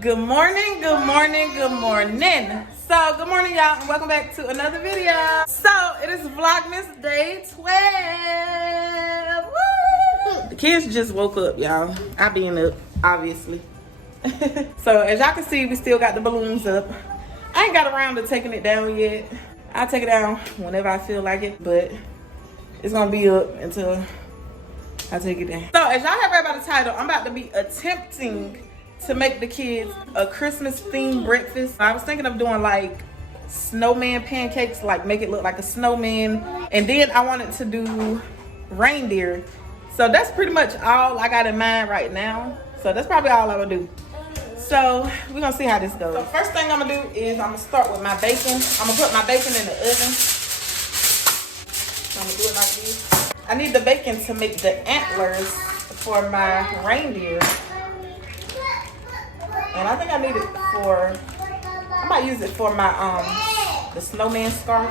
Good morning, good morning, good morning. So, good morning, y'all, and welcome back to another video. So, it is Vlogmas day 12. Woo! The kids just woke up, y'all. I been up, obviously. So, as y'all can see, we still got the balloons up. I ain't got around to taking it down yet. I'll take it down whenever I feel like it, but it's gonna be up until I take it down. So, as y'all have read by the title, I'm about to be attempting to make the kids a Christmas themed breakfast. I was thinking of doing like snowman pancakes, like make it look like a snowman. And then I wanted to do reindeer. So that's pretty much all I got in mind right now. So that's probably all I'm gonna do. So we're gonna see how this goes. So first thing I'm gonna do is I'm gonna start with my bacon. I'm gonna put my bacon in the oven. So I'm gonna do it like this. I need the bacon to make the antlers for my reindeer. And I think I need it for, I might use it for my, the snowman scarf.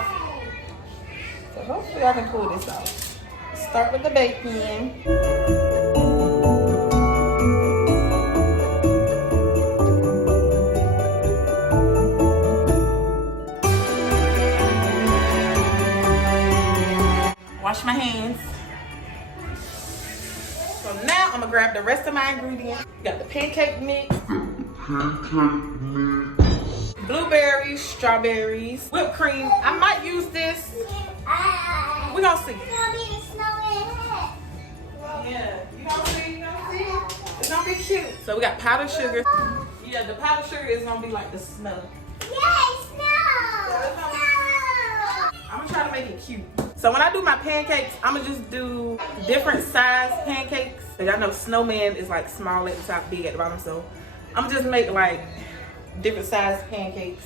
So hopefully I can pull this off. Start with the bacon. Wash my hands. So now I'm gonna grab the rest of my ingredients. Got the pancake mix. Blueberries, strawberries, whipped cream. I might use this. We're gonna see. Yeah, you gonna see, It's gonna be cute. So we got powdered sugar. Yeah, the powdered sugar is gonna be like the snow. Yes, snow! I'm gonna try to make it cute. So when I do my pancakes, I'm gonna just do different size pancakes. Y'all know snowman is like small at the top, big at the bottom. So I'm gonna just make like different size pancakes.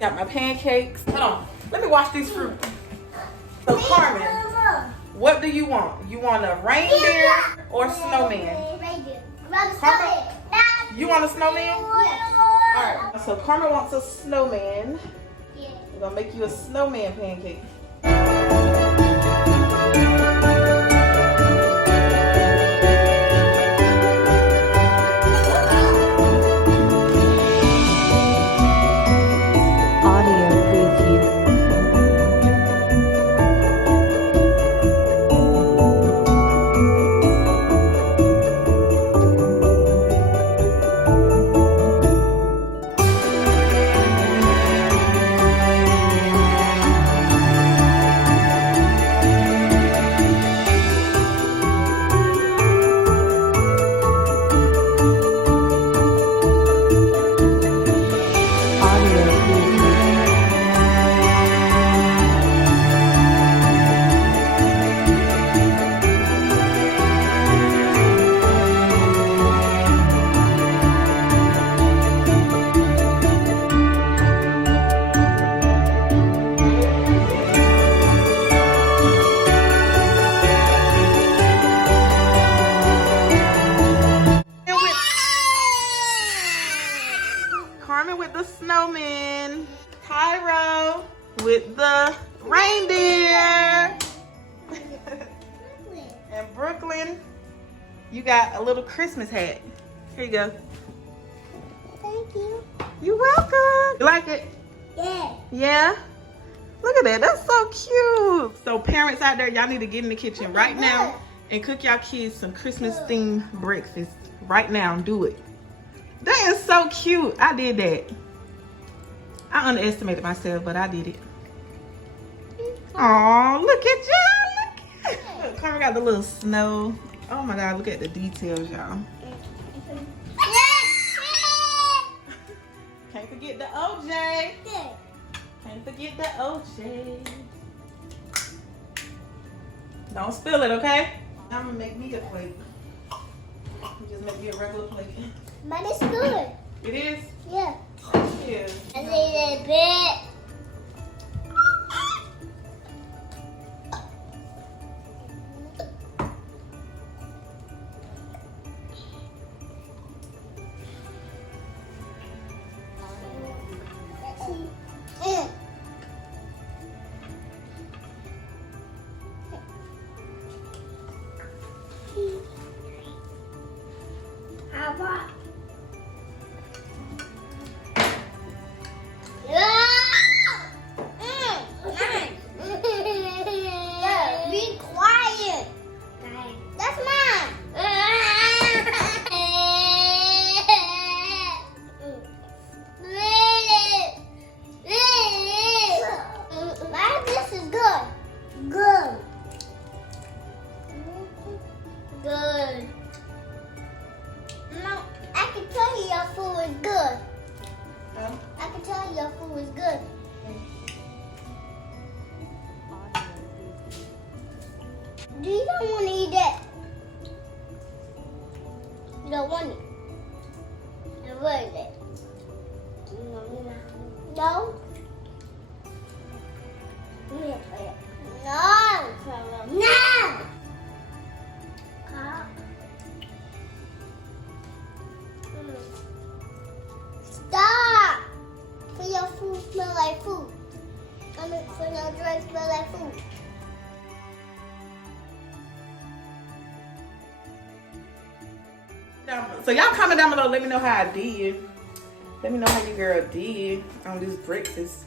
Got my pancakes. Hold on. Let me wash these fruit. So Carmen, what do you want? You want a reindeer or snowman? Carmen, you want a snowman? Alright. So Carmen wants a snowman. We're gonna make you a snowman pancake. Carmen with the snowman, Cairo with the reindeer, and Brooklyn, you got a little Christmas hat. Here you go. Thank you. You're welcome. You like it? Yeah. Yeah? Look at that. That's so cute. So parents out there, y'all need to get in the kitchen right now and cook y'all kids some Christmas themed breakfast. Right now. Do it. That is so cute. I did that. I underestimated myself, but I did it. Oh, look at y'all. Look. Look, Carmen got the little snow. Oh my God, look at the details, y'all. Can't forget the OJ. Can't forget the OJ. Don't spill it, okay? I'm gonna make me a plate. Just make me a regular plate. But it's good. It is? Yeah. Yeah. I need a bit. Be quiet. That's mine. This is good. Good. Good. No, I can tell you your food is good. I can tell you your food is good. Do you don't want to eat that? You don't want it. And what is it? No? No. No. Stop! For your food smell like food. I mean, for your drink smell like food. So y'all comment down below, let me know how I did. Let me know how your girl did on this breakfast.